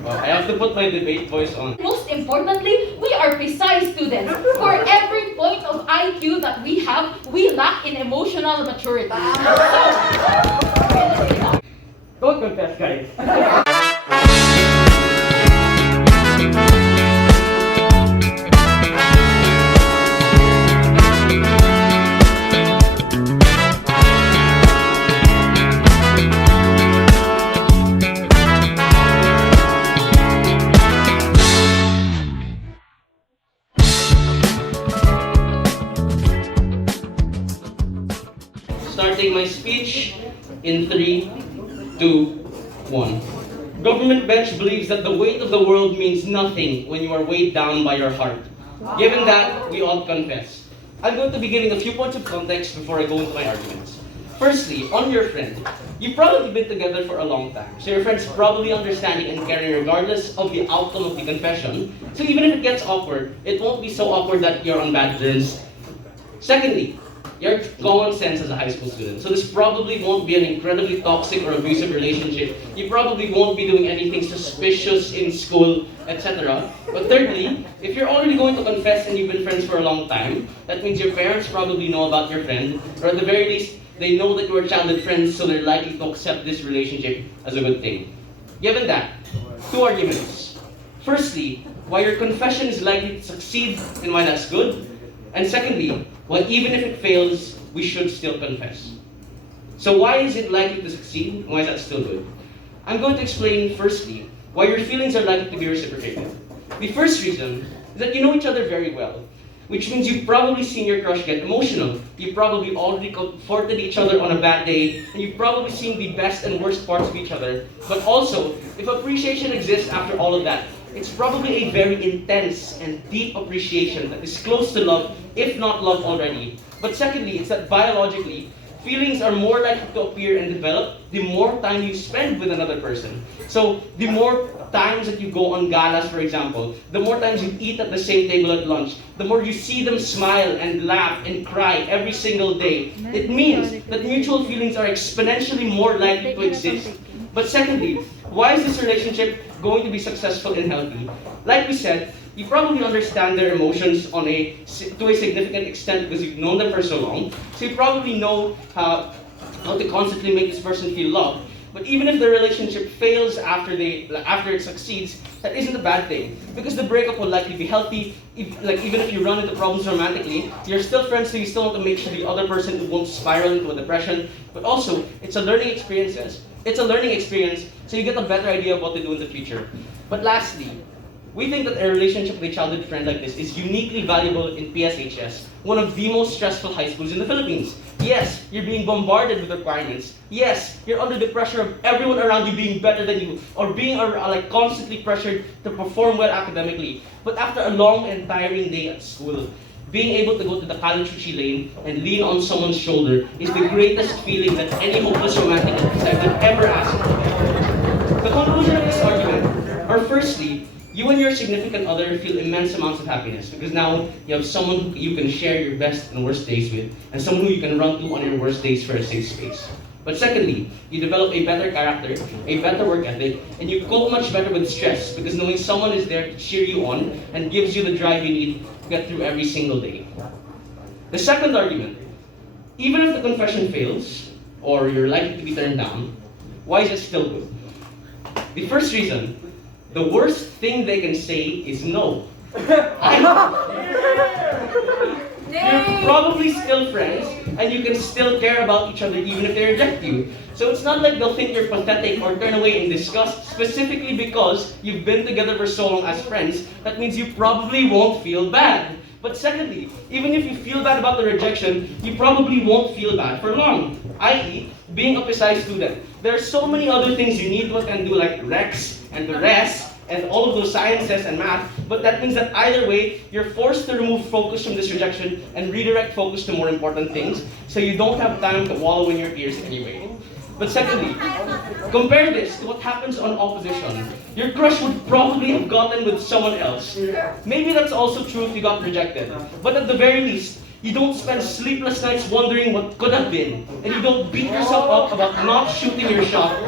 Well, I have to put my debate voice on. Most importantly, we are precise students. For every point of IQ that we have, we lack in emotional maturity. Don't confess, guys. Starting my speech in 3, 2, 1. Government bench believes that the weight of the world means nothing when you are weighed down by your heart. Given that, we ought confess. I'm going to be giving a few points of context before I go into my arguments. Firstly, on your friend. You've probably been together for a long time, so your friend's probably understanding and caring regardless of the outcome of the confession. So even if it gets awkward, it won't be so awkward that you're on bad terms. Secondly, you're common sense as a high school student. So this probably won't be an incredibly toxic or abusive relationship. You probably won't be doing anything suspicious in school, etc. But thirdly, if you're already going to confess and you've been friends for a long time, that means your parents probably know about your friend, or at the very least, they know that you are childhood friends, so they're likely to accept this relationship as a good thing. Given that, 2 arguments. Firstly, why your confession is likely to succeed and why that's good. And secondly, well, even if it fails, we should still confess. So why is it likely to succeed, and why is that still good? I'm going to explain firstly why your feelings are likely to be reciprocated. The first reason is that you know each other very well, which means you've probably seen your crush get emotional. You've probably already comforted each other on a bad day, and you've probably seen the best and worst parts of each other. But also, if appreciation exists after all of that, it's probably a very intense and deep appreciation that is close to love, if not love already. But secondly, it's that biologically, feelings are more likely to appear and develop the more time you spend with another person. So the more times that you go on galas, for example, the more times you eat at the same table at lunch, the more you see them smile and laugh and cry every single day, it means that mutual feelings are exponentially more likely to exist. But secondly, why is this relationship going to be successful and healthy? Like we said, you probably understand their emotions to a significant extent because you've known them for so long. So you probably know how to constantly make this person feel loved. But even if the relationship fails after it succeeds, that isn't a bad thing because the breakup will likely be healthy. Even if you run into problems romantically, you're still friends, so you still want to make sure the other person won't spiral into a depression. But also, it's a learning experience, so you get a better idea of what to do in the future. But lastly, we think that a relationship with a childhood friend like this is uniquely valuable in PSHS, one of the most stressful high schools in the Philippines. Yes, you're being bombarded with requirements. Yes, you're under the pressure of everyone around you being better than you, or being constantly pressured to perform well academically. But after a long and tiring day at school, being able to go to the Kalanchuchi lane and lean on someone's shoulder is the greatest feeling that any hopeless romantic could ever ask for. The conclusion of this argument are firstly, you and your significant other feel immense amounts of happiness because now you have someone who you can share your best and worst days with, and someone who you can run to on your worst days for a safe space. But secondly, you develop a better character, a better work ethic, and you cope much better with stress because knowing someone is there to cheer you on and gives you the drive you need to get through every single day. The second argument, even if the confession fails, or you're likely to be turned down, why is it still good? The first reason, the worst thing they can say is no. You're probably still friends, and you can still care about each other even if they reject you. So it's not like they'll think you're pathetic or turn away in disgust, specifically because you've been together for so long as friends. That means you probably won't feel bad. But secondly, even if you feel bad about the rejection, you probably won't feel bad for long. I.e., being a PSI student, there are so many other things you need to and do like Rex and the rest, and all of those sciences and math, but that means that either way, you're forced to remove focus from this rejection and redirect focus to more important things, so you don't have time to wallow in your tears anyway. But secondly, compare this to what happens on opposition. Your crush would probably have gotten with someone else. Maybe that's also true if you got rejected, but at the very least, you don't spend sleepless nights wondering what could have been, and you don't beat yourself up about not shooting your shot.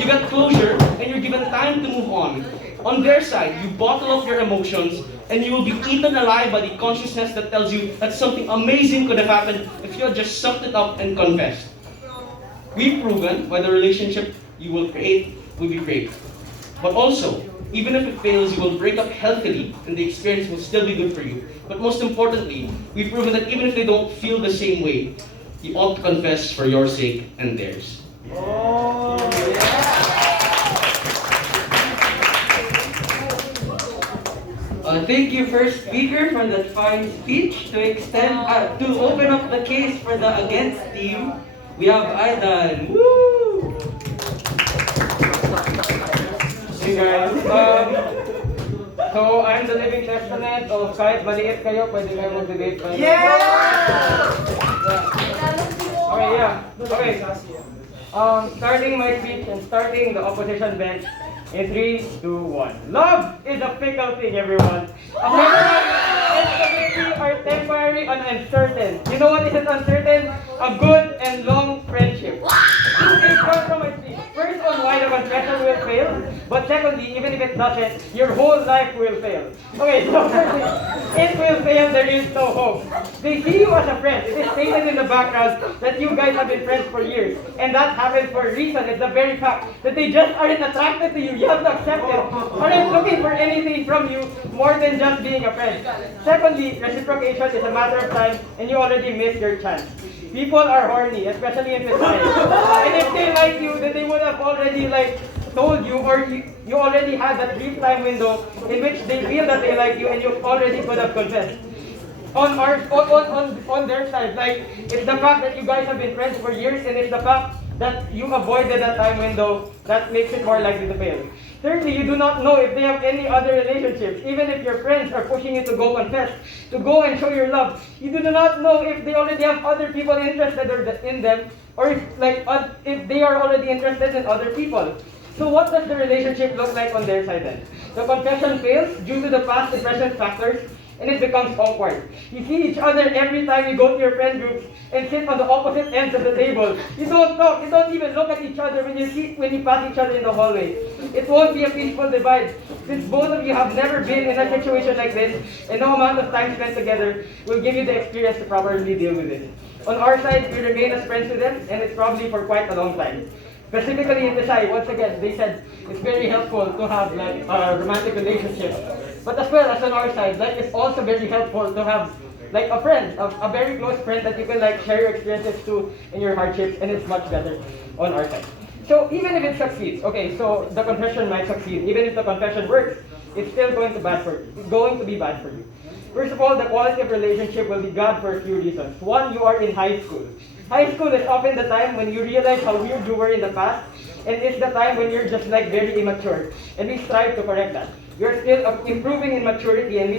You get closure, and you're given time to move on. On their side, you bottle up your emotions and you will be eaten alive by the consciousness that tells you that something amazing could have happened if you had just sucked it up and confessed. We've proven why the relationship you will create will be great. But also, even if it fails, you will break up healthily and the experience will still be good for you. But most importantly, we've proven that even if they don't feel the same way, you ought to confess for your sake and theirs. Oh, thank you, first speaker, for that fine speech. To open up the case for the against team, we have Aydan. Woo! Hey guys, so I'm the living testament of kahit maliit kayo, pwede kayo mag-debate kayo. Yeah! Okay, yeah. Okay. Starting my speech and starting the opposition bench in 3, 2, 1. Love is a fickle thing, everyone. Affection and stability are temporary and uncertain. You know what isn't uncertain? A good and long friendship. This is far from my speech. First on why the confession will fail, but secondly, even if it doesn't, your whole life will fail. Okay, so firstly, it will fail, there is no hope. They see you as a friend. It is stated in the background that you guys have been friends for years. And that happens for a reason. It's the very fact that they just aren't attracted to you. You have to accept it. Aren't looking for anything from you more than just being a friend. Secondly, reciprocation is a matter of time and you already missed your chance. People are horny, especially in this time. And if they like you, then they would have already told you, or you already had that brief time window in which they feel that they like you and you already could have confessed. On their side, it's the fact that you guys have been friends for years and it's the fact that you avoided that time window that makes it more likely to fail. Thirdly, you do not know if they have any other relationships. Even if your friends are pushing you to go confess, to go and show your love, you do not know if they already have other people interested in them, or if they are already interested in other people. So what does the relationship look like on their side then? The confession fails due to the past and present factors, and it becomes awkward. You see each other every time you go to your friend groups and sit on the opposite ends of the table. You don't talk, you don't even look at each other when you pass each other in the hallway. It won't be a peaceful divide, since both of you have never been in a situation like this, and no amount of time spent together will give you the experience to properly deal with it. On our side, we remain as friends with them, and it's probably for quite a long time. Specifically in Visay, once again, they said it's very helpful to have a romantic relationship. But as well as on our side, it's also very helpful to have a friend, a very close friend that you can share your experiences to in your hardships, and it's much better on our side. So even if it succeeds, okay, so the confession might succeed. Even if the confession works, it's still going to be bad for you. First of all, the quality of relationship will be bad for a few reasons. One, you are in high school. High school is often the time when you realize how weird you were in the past, and it's the time when you're just very immature, and we strive to correct that. We're still improving in maturity, and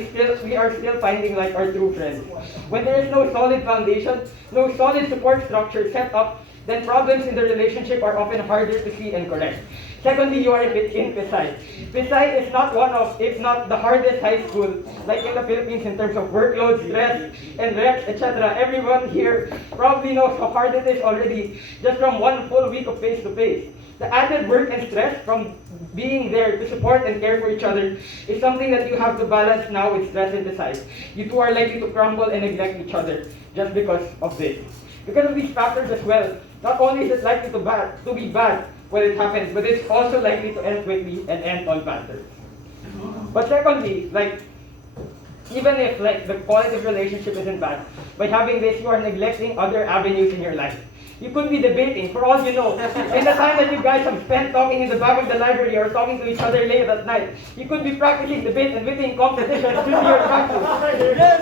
we are still finding our true friends. When there is no solid foundation, no solid support structure set up, then problems in the relationship are often harder to see and correct. Secondly, you are in Pisay. Pisay is not one of, if not the hardest high school, in the Philippines in terms of workload, stress, and reps, etc. Everyone here probably knows how hard it is already just from one full week of face-to-face. The added work and stress from being there to support and care for each other is something that you have to balance now with stress in Pisay. You two are likely to crumble and neglect each other just because of this. Because of these factors as well, not only is it likely to be bad when it happens, but it's also likely to end quickly and end on bad terms. But secondly, even if the quality of relationship isn't bad, by having this, you are neglecting other avenues in your life. You could be debating, for all you know. In the time that you guys have spent talking in the back of the library or talking to each other late at night, you could be practicing debate and winning competitions due to your practice.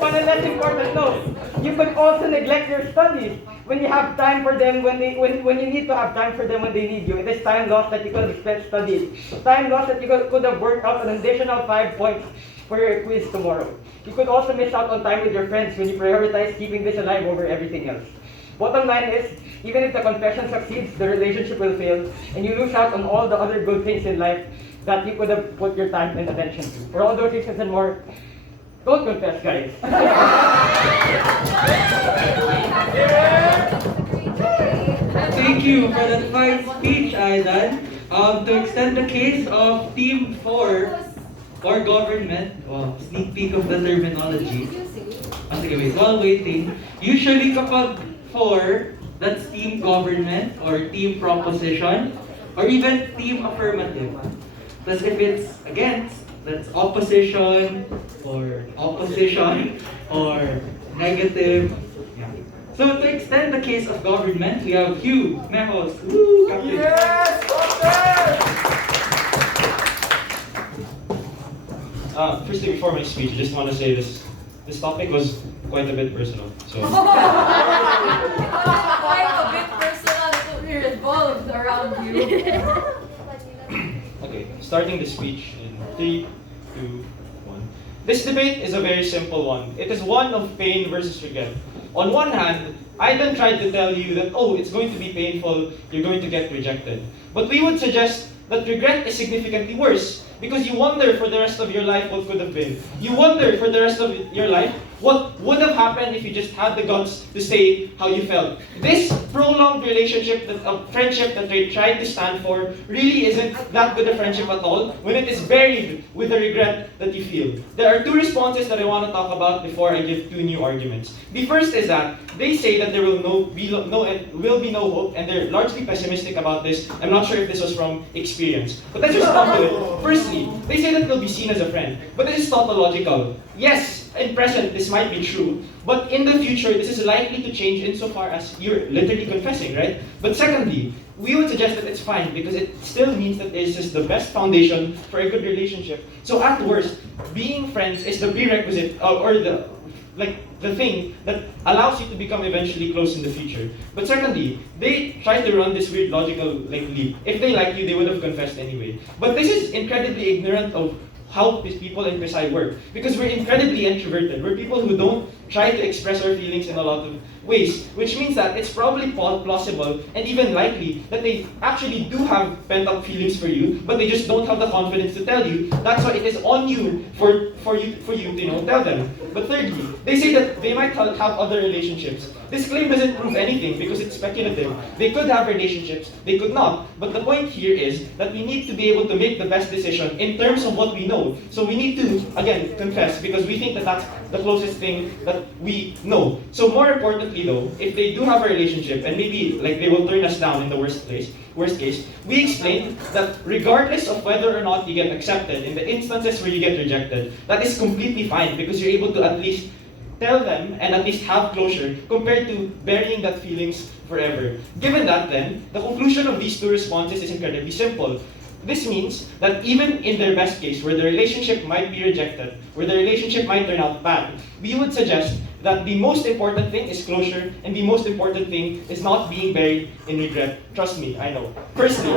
On a less important note, you could also neglect your studies when you have time for them, when you need to have time for them when they need you. It is time lost that you could have spent studying. Time lost that you could have worked out an additional 5 points for your quiz tomorrow. You could also miss out on time with your friends when you prioritize keeping this alive over everything else. Bottom line is, even if the confession succeeds, the relationship will fail, and you lose out on all the other good things in life that you could have put your time and attention to. For all those reasons and more, don't confess, guys. Thank you for that fine speech, Aydan. To extend the case of Team 4 or government, wow, sneak peek of the terminology. Sige, wait, while waiting, usually kapag 4, that's team government or team proposition or even team affirmative. Plus if it's against, that's opposition or negative. Yeah. So to extend the case of government, we have Hugh, Mejos, woo, Captain. Yes, Firstly, before my speech, I just want to say this topic was quite a bit personal. So Quite a bit personal to be revolved around you. okay, starting the speech in 3, 2, 1. This debate is a very simple one. It is one of pain versus regret. On one hand, Aydan tried to tell you that, oh, it's going to be painful, you're going to get rejected. But we would suggest that regret is significantly worse because you wonder for the rest of your life what could have been. You wonder for the rest of your life what would have happened if you just had the guts to say how you felt. This prolonged relationship, friendship that they tried to stand for, really isn't that good a friendship at all when it is buried with the regret that you feel. There are 2 responses that I want to talk about before I give 2 new arguments. The first is that they say that there will be no hope, and they're largely pessimistic about this. I'm not sure if this was from experience. But let's respond to it. Firstly, they say that they'll be seen as a friend. But this is tautological. Yes, in present, this might be true, but in the future, this is likely to change insofar as you're literally confessing, right? But secondly, we would suggest that it's fine because it still means that this is the best foundation for a good relationship. So at worst, being friends is the prerequisite or the thing that allows you to become eventually close in the future. But secondly, they try to run this weird logical leap. If they like you, they would have confessed anyway. But this is incredibly ignorant of how people in PSI work. Because we're incredibly introverted. We're people who don't try to express our feelings in a lot of ways, which means that it's probably plausible and even likely that they actually do have pent-up feelings for you, but they just don't have the confidence to tell you. That's why it is on you for you to tell them. But thirdly, they say that they might have other relationships. This claim doesn't prove anything because it's speculative. They could have relationships, they could not. But the point here is that we need to be able to make the best decision in terms of what we know. So we need to, again, confess because we think that that's the closest thing that we know. So more importantly though, if they do have a relationship and maybe they will turn us down in the worst case, we explained that regardless of whether or not you get accepted, in the instances where you get rejected, that is completely fine because you're able to at least tell them and at least have closure compared to burying that feelings forever. Given that then, the conclusion of these 2 responses is incredibly simple. This means that even in their best case, where the relationship might be rejected, where the relationship might turn out bad, we would suggest that the most important thing is closure, and the most important thing is not being buried in regret. Trust me, I know. Firstly,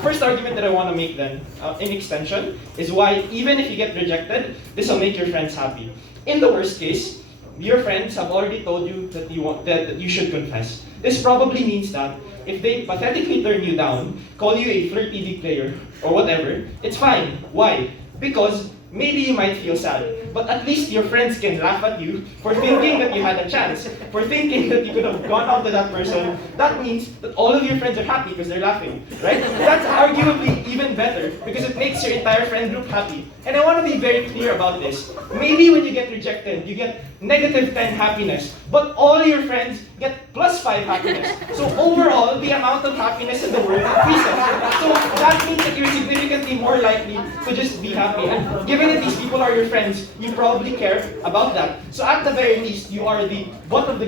first argument that I want to make then, in extension, is why even if you get rejected, this will make your friends happy. In the worst case, your friends have already told you that you should confess. This probably means that if they pathetically turn you down, call you a flirty TV player, or whatever, it's fine. Why? Because maybe you might feel sad, but at least your friends can laugh at you for thinking that you had a chance, for thinking that you could have gone out to that person. That means that all of your friends are happy because they're laughing, right? That's arguably even better because it makes your entire friend group happy. And I want to be very clear about this. Maybe when you get rejected, you get -10 happiness, but all your friends get +5 happiness. So overall, the amount of happiness in the world increases. So that means that you're significantly more likely to just be happy. And given that these people are your friends, you probably care about that. So at the very least, you are the butt of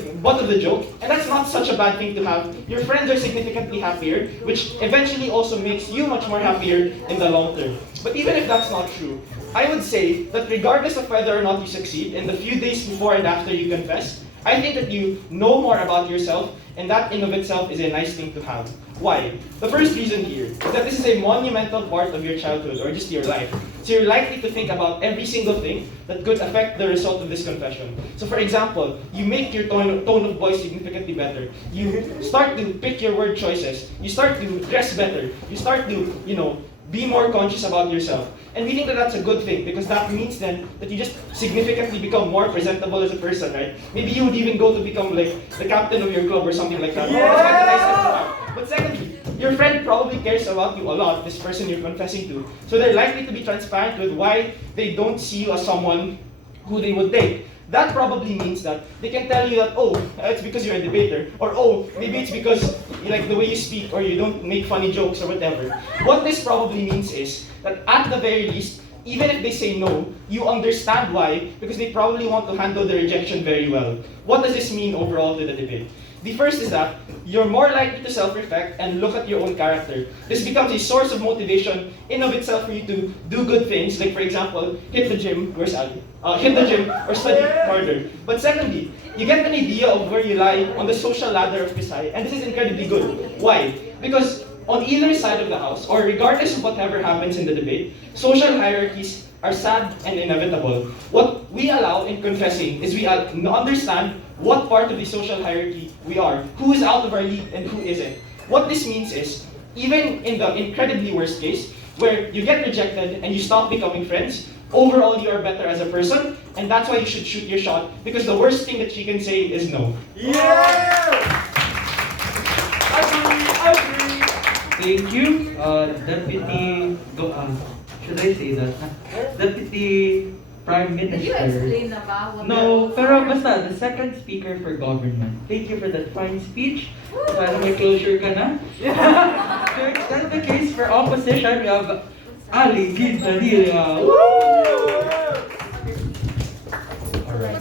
the joke, and that's not such a bad thing to have. Your friends are significantly happier, which eventually also makes you much more happier in the long term. But even if that's not true, I would say that regardless of whether or not you succeed, in the few days before and after you confess, I think that you know more about yourself, and that in of itself is a nice thing to have. Why? The first reason here is that this is a monumental part of your childhood, or just your life. So you're likely to think about every single thing that could affect the result of this confession. So for example, you make your tone of voice significantly better. You start to pick your word choices. You start to dress better. You start to, be more conscious about yourself. And we think that that's a good thing because that means then that you just significantly become more presentable as a person, right? Maybe you would even go to become like the captain of your club or something like that. Yeah! That's quite a nice thing to have. But secondly, your friend probably cares about you a lot, this person you're confessing to. So they're likely to be transparent with why they don't see you as someone who they would date. That probably means that they can tell you that, oh, it's because you're a debater, or oh, maybe it's because you like the way you speak, or you don't make funny jokes, or whatever. What this probably means is that at the very least, even if they say no, you understand why, because they probably want to handle the rejection very well. What does this mean overall to the debate? The first is that you're more likely to self-reflect and look at your own character. This becomes a source of motivation in of itself for you to do good things, like for example, hit the gym, where's Ali? Hit the gym or study harder. But secondly, you get an idea of where you lie on the social ladder of Pisay, and this is incredibly good. Why? Because on either side of the house, or regardless of whatever happens in the debate, social hierarchies are sad and inevitable. What we allow in confessing is we understand what part of the social hierarchy we are, who is out of our league and who isn't. What this means is, even in the incredibly worst case, where you get rejected and you stop becoming friends, overall you are better as a person, and that's why you should shoot your shot, because the worst thing that she can say is no. Yeah! Agree! Thank you, Deputy, should I say that? Deputy Prime Minister. Did you explain na ba? No, pero basta, the second speaker for government. Thank you for that fine speech. Para may closure ka na. To extend the case for opposition, we have Ali Quintanilla. Alright.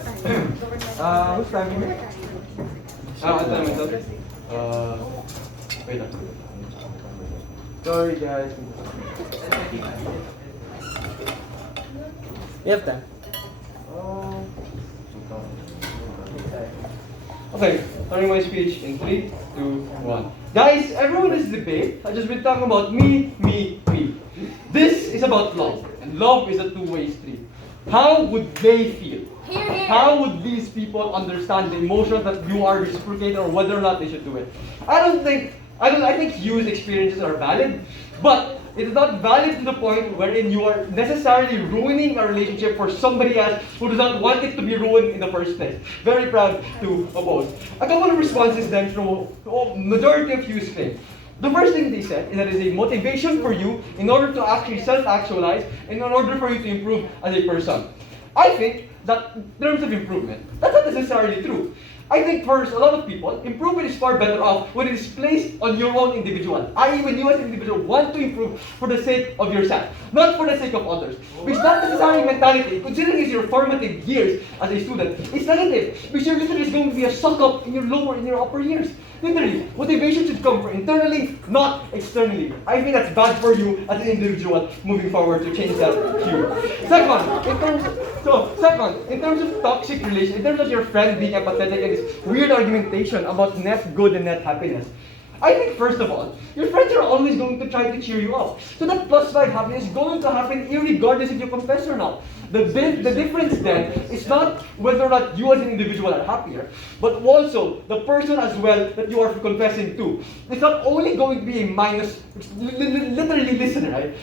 Who's timing me? I'm timing myself. Wait lang. Sorry guys. You have time. Okay, starting my speech in 3, 2, 1. Guys, everyone in this debate has just been talking about me, me, me. This is about love, and love is a two-way street. How would they feel? Here, here. How would these people understand the emotions that you are reciprocating, or whether or not they should do it? I think Hugh's experiences are valid, but it is not valid to the point wherein you are necessarily ruining a relationship for somebody else who does not want it to be ruined in the first place. Very proud to oppose. A couple of responses then from majority of Hugh's claims. The first thing they said is that it is a motivation for you in order to actually self-actualize and in order for you to improve as a person. I think that in terms of improvement, that's not necessarily true. I think for a lot of people, improvement is far better off when it is placed on your own individual. I.e., when you as an individual want to improve for the sake of yourself, not for the sake of others. Which is not necessarily mentality, considering it's your formative years as a student. It's negative, because you're literally going to be a suck-up in your upper years. Literally, motivation should come from internally, not externally. I think that's bad for you as an individual moving forward to change that view. Second, in terms of toxic relation, in terms of your friend being empathetic and this weird argumentation about net good and net happiness, I think first of all, your friends are always going to try to cheer you up. So that +5 happiness is going to happen irregardless if you confess or not. The difference then is not whether or not you as an individual are happier, but also the person as well that you are confessing to. It's not only going to be a minus, literally listen, right?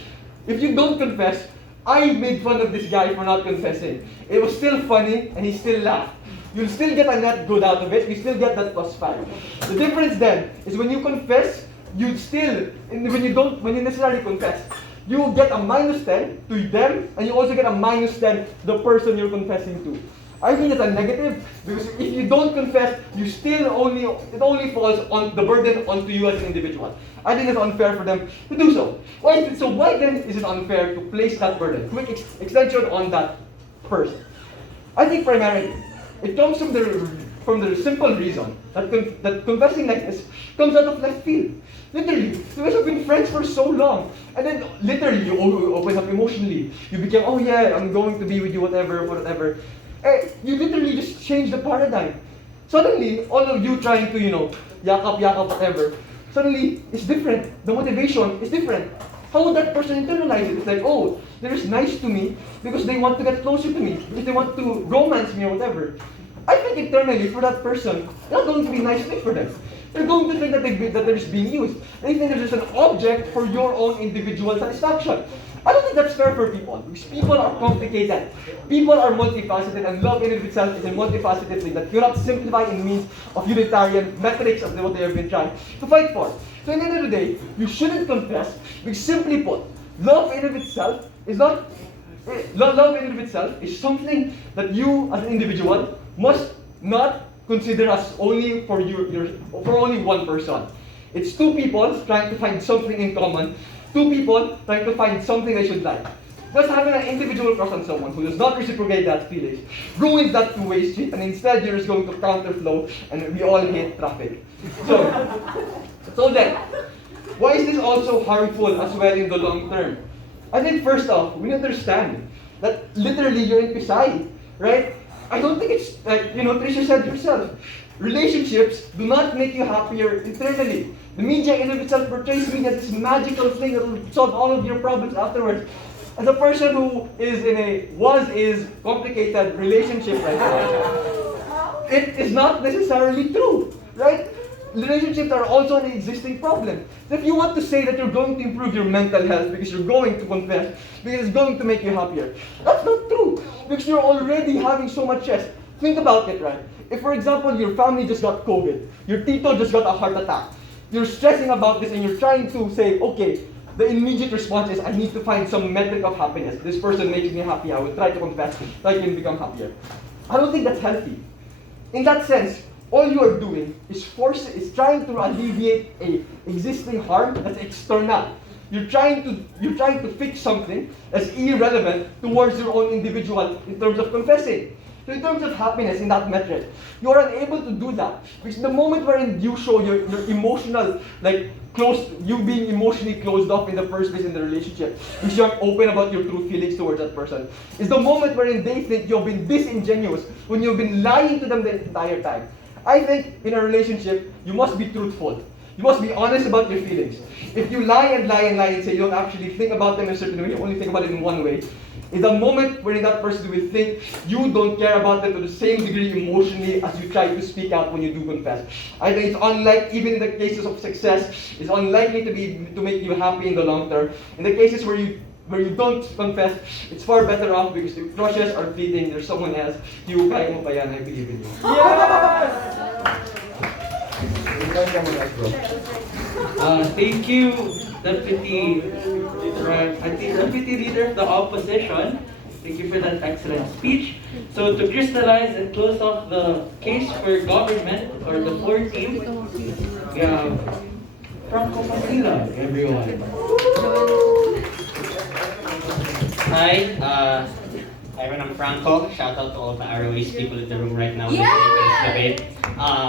If you don't confess, I made fun of this guy for not confessing. It was still funny and he still laughed. You'll still get a net good out of it, you still get that +5. The difference then is when you confess, you still, when you necessarily confess, you will get a -10 to them, and you also get a -10 to the person you're confessing to. I think it's a negative, because if you don't confess, it only falls on the burden onto you as an individual. I think it's unfair for them to do so. Why then is it unfair to place that burden, quick extension on that person? I think primarily, it comes from the simple reason that confessing like this comes out of left field. Literally, you guys have been friends for so long, and then literally you open up emotionally. You became, oh yeah, I'm going to be with you, whatever. You literally just change the paradigm. Suddenly, all of you trying to, yakap, whatever, suddenly it's different. The motivation is different. How would that person internalize it? It's like, oh, they're just nice to me because they want to get closer to me, because they want to romance me or whatever. I think internally, for that person, it's not going to be a nice thing for them. They're going to think that they're just being used. They think they're just an object for your own individual satisfaction. I don't think that's fair for people, because people are complicated. People are multifaceted, and love in and of itself is a multifaceted thing that cannot simplify in means of unitarian metrics of what they have been trying to fight for. So at the end of the day, you shouldn't confess because simply put, love in and of itself is not, love in and of itself is something that you as an individual must not consider as only for for only one person. It's two people trying to find something in common, two people trying to find something they should like. Just having an individual crush on someone who does not reciprocate that feeling ruins that two-way street, and instead you're just going to counterflow, and we all hate traffic. So then, why is this also harmful as well in the long term? I think first off, we understand that literally you're in Pisay, right? I don't think it's like, Tricia said herself, relationships do not make you happier internally. The media in and of itself portrays me as this magical thing that will solve all of your problems afterwards. As a person who is in a complicated relationship right now, it is not necessarily true, right? Relationships are also an existing problem. So if you want to say that you're going to improve your mental health because you're going to confess, because it's going to make you happier, that's not true. Because you're already having so much stress. Think about it, right? If, for example, your family just got COVID, your tito just got a heart attack, you're stressing about this and you're trying to say, okay, the immediate response is, I need to find some metric of happiness. This person makes me happy. I will try to confess so I can become happier. I don't think that's healthy. In that sense, all you are doing is trying to alleviate a existing harm that's external. You're trying to fix something that's irrelevant towards your own individual in terms of confessing. So in terms of happiness in that metric, you are unable to do that. Because the moment wherein you show your emotional, you being emotionally closed off in the first place in the relationship, because you aren't open about your true feelings towards that person, is the moment wherein they think you've been disingenuous when you've been lying to them the entire time. I think in a relationship, you must be truthful. You must be honest about your feelings. If you lie and lie and lie and say you don't actually think about them in a certain way, you only think about it in one way, is the moment where that person will think you don't care about them to the same degree emotionally as you try to speak out when you do confess. I think it's unlike, even in the cases of success, it's unlikely to make you happy in the long term. In the cases where you don't confess, it's far better off because the crushes are fleeting. There's someone else. Hugh, kaya mo pa yan. I believe in you. Thank you, Deputy Leader of the Opposition. Thank you for that excellent speech. So to crystallize and close off the case for government, or the floor team, we have Franco, everyone. Hi, I'm Franco. Shout out to all the ROH people in the room right now listening to this debate.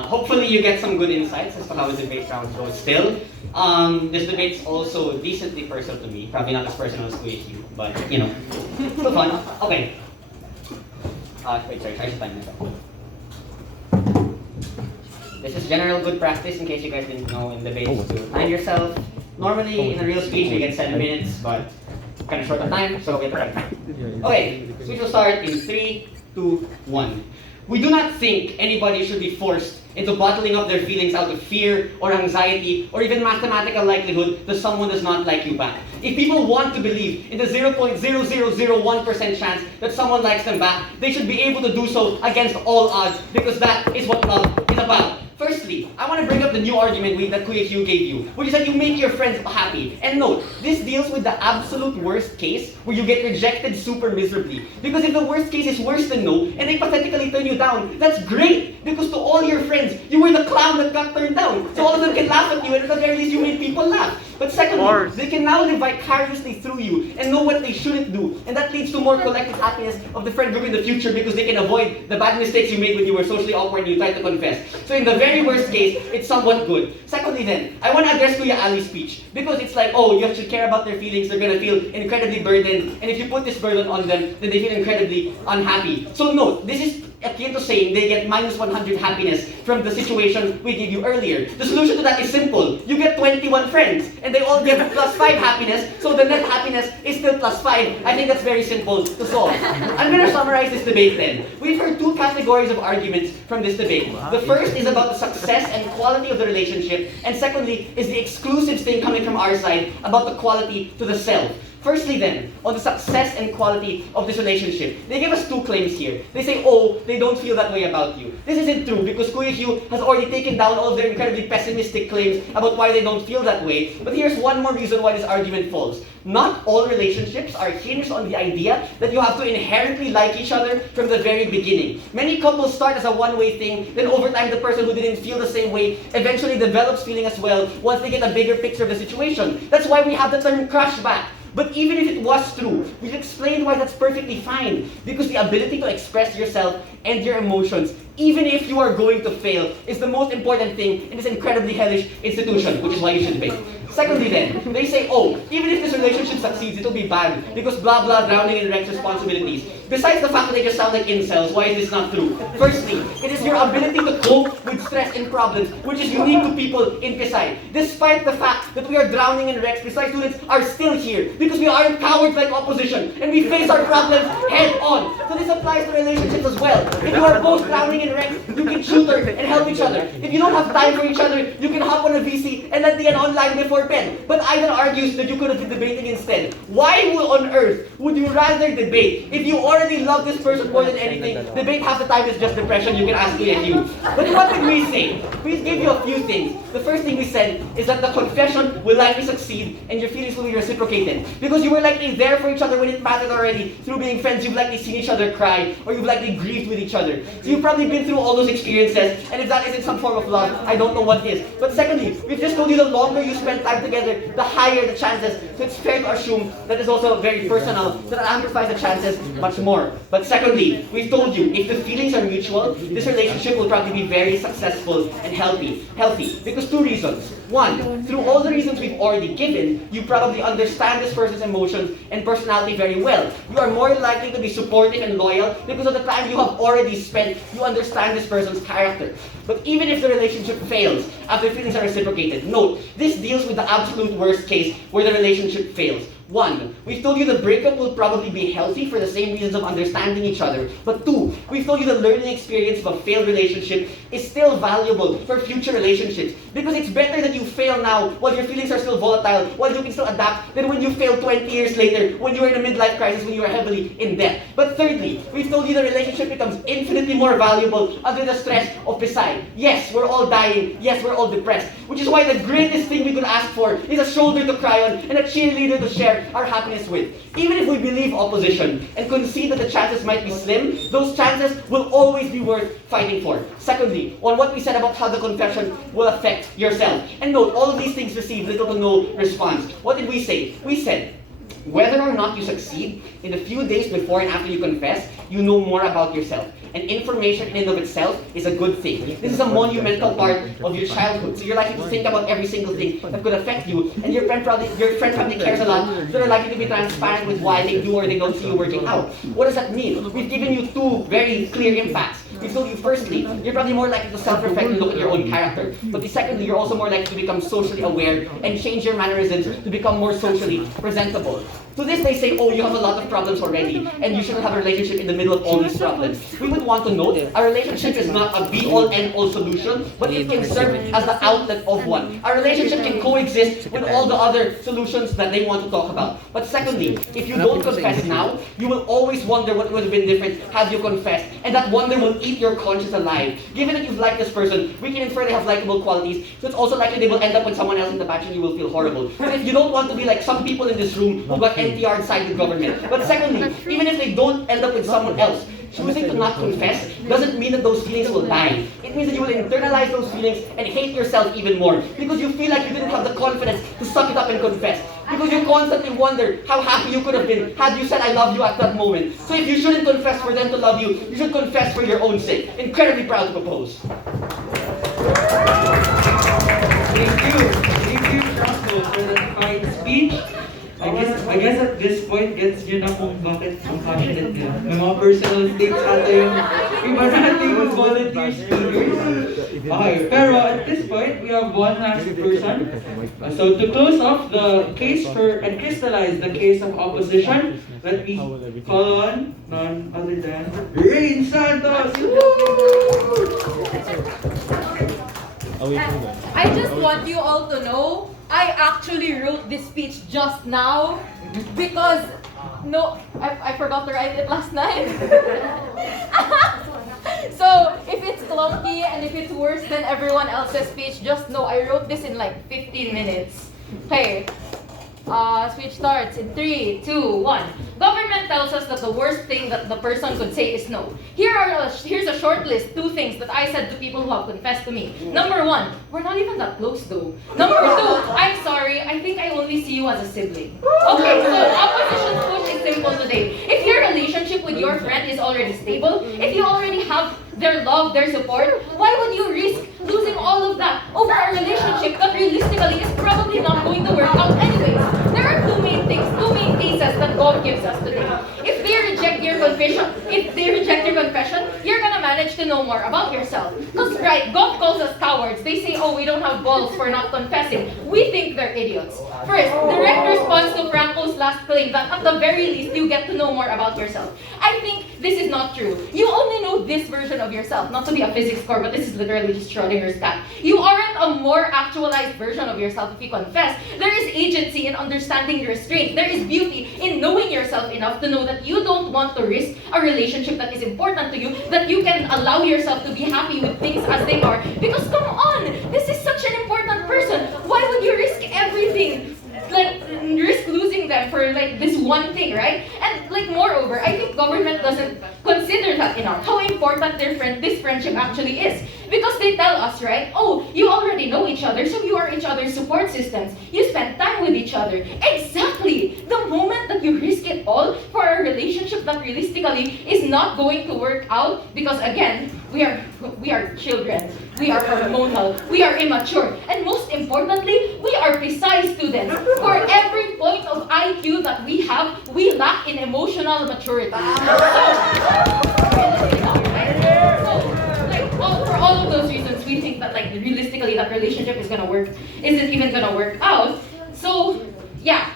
Hopefully you get some good insights as to how the debate round goes still. This debate's also decently personal to me. Probably not as personal as you, but still fun. Okay. Wait, sorry, try to find myself. This is general good practice in case you guys didn't know in debates to time yourself. Normally in a real speech we get 7 minutes, but kind of short of time, so get ready. Okay, so we will start in 3, 2, 1. We do not think anybody should be forced into bottling up their feelings out of fear or anxiety or even mathematical likelihood that someone does not like you back. If people want to believe in the 0.0001% chance that someone likes them back, they should be able to do so against all odds because that is what love is about. Firstly, I want to bring up the new argument that Kuya Hugh gave you, which is that you make your friends happy. And note, this deals with the absolute worst case where you get rejected super miserably. Because if the worst case is worse than no, and they pathetically turn you down, that's great! Because to all your friends, you were the clown that got turned down. So all of them can laugh at you, and at the very least, you made people laugh. But secondly, they can now live vicariously through you and know what they shouldn't do. And that leads to more collective happiness of the friend group in the future because they can avoid the bad mistakes you made when you were socially awkward and you tried to confess. So in the very worst case, it's somewhat good. Secondly then, I want to address Kuya Ali's speech because it's like, oh, you should care about their feelings, they're going to feel incredibly burdened, and if you put this burden on them, then they feel incredibly unhappy. So note, this is akin to saying they get minus 100 happiness from the situation we gave you earlier. The solution to that is simple. You get 21 friends, and they all get plus 5 happiness, so the net happiness is still plus 5. I think that's very simple to solve. I'm going to summarize this debate then. We've heard 2 categories of arguments from this debate. The first is about the success and quality of the relationship, and secondly is the exclusive thing coming from our side about the quality to the self. Firstly then, on the success and quality of this relationship, they give us two claims here. They say, oh, they don't feel that way about you. This isn't true because Kuya Hugh has already taken down all of their incredibly pessimistic claims about why they don't feel that way. But here's one more reason why this argument falls. Not all relationships are hinged on the idea that you have to inherently like each other from the very beginning. Many couples start as a one-way thing, then over time the person who didn't feel the same way eventually develops feeling as well once they get a bigger picture of the situation. That's why we have the term crush back. But even if it was true, we've explained why that's perfectly fine. Because the ability to express yourself and your emotions, even if you are going to fail, is the most important thing in this incredibly hellish institution, which is why you should debate. Secondly then, they say, oh, even if this relationship succeeds, it'll be bad because blah blah drowning in Rex's responsibilities. Besides the fact that they just sound like incels, why is this not true? Firstly, it is your ability to cope with stress and problems, which is unique to people in Pisay. Despite the fact that we are drowning in Rex, Pisay students are still here because we aren't cowards like opposition and we face our problems head on. So this applies to relationships as well. If you are both drowning in Rex, you can tutor and help each other. If you don't have time for each other, you can hop on a VC and let the end online before bed. But Aydan argues that you could have been debating instead. Why on earth would you rather debate if you already love this person more than anything? Debate half the time is just depression. You can ask me and you. But what did we say? We gave you a few things. The first thing we said is that the confession will likely succeed and your feelings will be reciprocated. Because you were likely there for each other when it mattered already. Through being friends, you've likely seen each other cry or you've likely grieved with each other. So you've probably been through all those experiences, and if that isn't some form of love, I don't know what is. But secondly, we've just told you the longer you spend time together, the higher the chances. So it's fair to assume that is also very personal, so that amplifies the chances much more. But secondly, we've told you, if the feelings are mutual, this relationship will probably be very successful and healthy. Because two reasons. One, through all the reasons we've already given, you probably understand this person's emotions and personality very well. You are more likely to be supportive and loyal because of the time you have already spent, you understand this person's character. But even if the relationship fails after feelings are reciprocated, note, this deals with the absolute worst case where the relationship fails. One, we've told you the breakup will probably be healthy for the same reasons of understanding each other. But two, we've told you the learning experience of a failed relationship is still valuable for future relationships. Because it's better that you fail now while your feelings are still volatile, while you can still adapt, than when you fail 20 years later, when you were in a midlife crisis, when you were heavily in debt. But thirdly, we've told you the relationship becomes infinitely more valuable under the stress of Pisay. Yes, we're all dying. Yes, we're all depressed. Which is why the greatest thing we could ask for is a shoulder to cry on and a cheerleader to share our happiness with. Even if we believe opposition and concede that the chances might be slim, those chances will always be worth fighting for. Secondly, on what we said about how the confession will affect yourself. And note, all of these things receive little to no response. What did we say? We said, whether or not you succeed, in the few days before and after you confess, you know more about yourself. And information in and of itself is a good thing. This is a monumental part of your childhood. So you're likely to think about every single thing that could affect you. And your friend probably cares a lot. So they're likely to be transparent with why they do or they don't see you working out. What does that mean? We've given you two very clear impacts. We told you firstly, you're probably more likely to self-reflect and look at your own character. But secondly, you're also more likely to become socially aware and change your mannerisms to become more socially presentable. To this they say, oh, you have a lot of problems already, and you shouldn't have a relationship in the middle of all these problems. We would want to note, a relationship is not a be-all, end-all solution, but it can serve as the outlet of one. A relationship can coexist with all the other solutions that they want to talk about. But secondly, if you don't confess now, you will always wonder what would have been different had you confessed, and that wonder will eat your conscience alive. Given that you've liked this person, we can infer they have likable qualities, so it's also likely they will end up with someone else in the batch and you will feel horrible. So if you don't want to be like some people in this room who got NTR side with government. But secondly, even if they don't end up with someone else, choosing to not confess doesn't mean that those feelings will die. It means that you will internalize those feelings and hate yourself even more because you feel like you didn't have the confidence to suck it up and confess. Because you constantly wonder how happy you could have been had you said I love you at that moment. So if you shouldn't confess for them to love you, you should confess for your own sake. Incredibly proud to propose. Thank you, Franco, for that fine speech. I guess at this point, gets nyo na kung bakit ang passionate nila. May mga personal stakes ata yung iba nating volunteer speakers. Okay, pero at this point, we have one last person. So to close off the case and crystallize the case of opposition, let me call on none other than Rain Santos! I just want you all to know I actually wrote this speech just now because I forgot to write it last night. So if it's clunky and if it's worse than everyone else's speech, just know I wrote this in like 15 minutes. Okay. Speech starts in 3, 2, 1. Government tells us that the worst thing that the person could say is no. Here's a short list, 2 things that I said to people who have confessed to me. Number 1, we're not even that close though. Number 2, I'm sorry, I think I only see you as a sibling. Okay, so opposition push is simple today. If your relationship with your friend is already stable, if you already have their love, their support, why would you risk losing all of that over a relationship that realistically is probably not going to work out anyways? There are 2 main things, 2 main cases that God gives us today. If they reject your confession, you're gonna manage to know more about yourself. Because right, God calls us cowards. They say, oh, we don't have balls for not confessing. We think they're idiots. First, direct response to Franco's last claim that at the very least you get to know more about yourself. I think this is not true. You only know this version of yourself. Not to be a physics core, but this is literally just Schrodinger's cat. You aren't a more actualized version of yourself if you confess. There is agency in understanding your strength. There is beauty in knowing yourself enough to know that you don't want to risk a relationship that is important to you, that you can allow yourself to be happy with things as they are. Because come on, this is such an important person. Why would you risk everything? Like, risk losing them for like this one thing, right? And like moreover, I think government doesn't consider that enough, how important this friendship actually is. Because they tell us, right, oh, you already know each other, so you are each other's support systems. You spend time with each other. Exactly! The moment that you risk it all for a relationship that realistically is not going to work out, because again, we are children, we are hormonal, we are immature, and most importantly, we are precise students. For every point of IQ that we have, we lack in emotional maturity. For all of those reasons, we think that like realistically that relationship isn't even gonna work out. So yeah,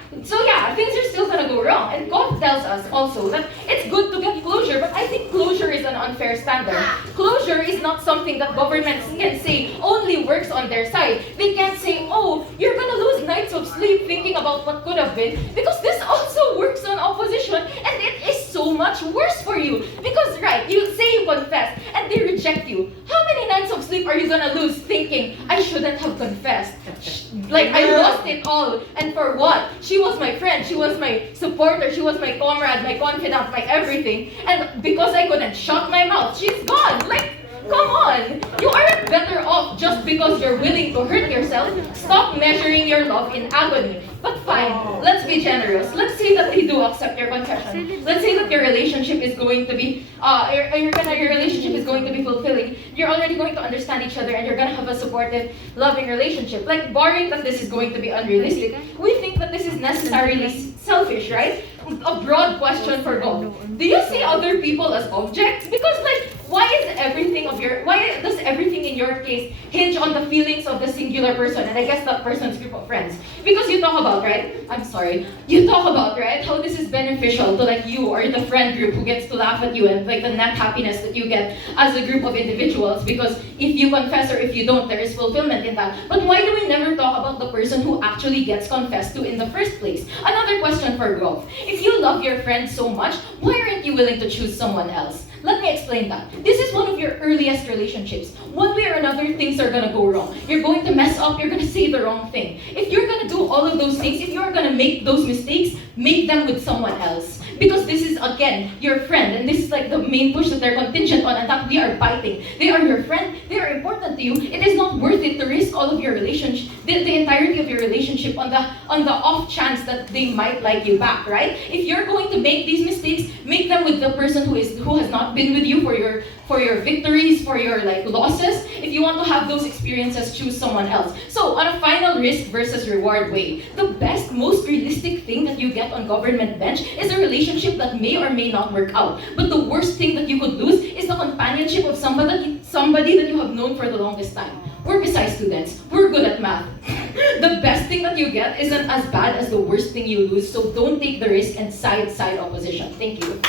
things are still gonna go wrong. And God tells us also that it's good to get closure, but I think closure is an unfair standard. Closure is not something that governments can say only works on their side. They can't say, oh, you're gonna lose nights of sleep thinking about what could have been, because this also works on opposition, and it is so much worse for you. Because right, you say you confess, and they reject you. How many nights of sleep are you gonna lose thinking, I shouldn't have confessed? Like, I lost it all, and for what? She was my friend, she was my supporter, she was my comrade, my confidant, my everything. And because I couldn't shut my mouth, she's gone. Like, come on! You aren't better off just because you're willing to hurt yourself. Stop measuring your love in agony. But fine, let's be generous. Let's say that they do accept your confession. Let's say that your relationship is going to be, your relationship is going to be fulfilling. You're already going to understand each other, and you're gonna have a supportive, loving relationship. Like, barring that this is going to be unrealistic, we think that this is necessarily selfish, right? A broad question for God. Do you see other people as objects? Because like, why does everything in your case hinge on the feelings of the singular person, and I guess that person's group of friends? Because you talk about, right? You talk about, right, how this is beneficial to like you or the friend group who gets to laugh at you, and like the net happiness that you get as a group of individuals, because if you confess or if you don't, there is fulfillment in that. But why do we never talk about the person who actually gets confessed to in the first place? Another question for growth. If you love your friend so much, why aren't you willing to choose someone else? Let me explain that. This is one of your earliest relationships. One way or another, things are gonna go wrong. You're going to mess up, you're gonna say the wrong thing. If you're gonna do all of those things, if you're gonna make those mistakes, make them with someone else. Because this is, again, your friend, and this is like the main push that they're contingent on, and that we are fighting. They are your friend, they are important to you. It is not worth it to risk all of your relationship, the entirety of your relationship on the off chance that they might like you back, right? If you're going to make these mistakes, make them with the person who has not been with you for your victories, for your like losses. If you want to have those experiences, choose someone else. So on a final risk versus reward way, the best, most realistic thing that you get on government bench is a relationship that may or may not work out. But the worst thing that you could lose is the companionship of somebody that you have known for the longest time. We're precise students. We're good at math. The best thing that you get isn't as bad as the worst thing you lose, so don't take the risk and side opposition. Thank you.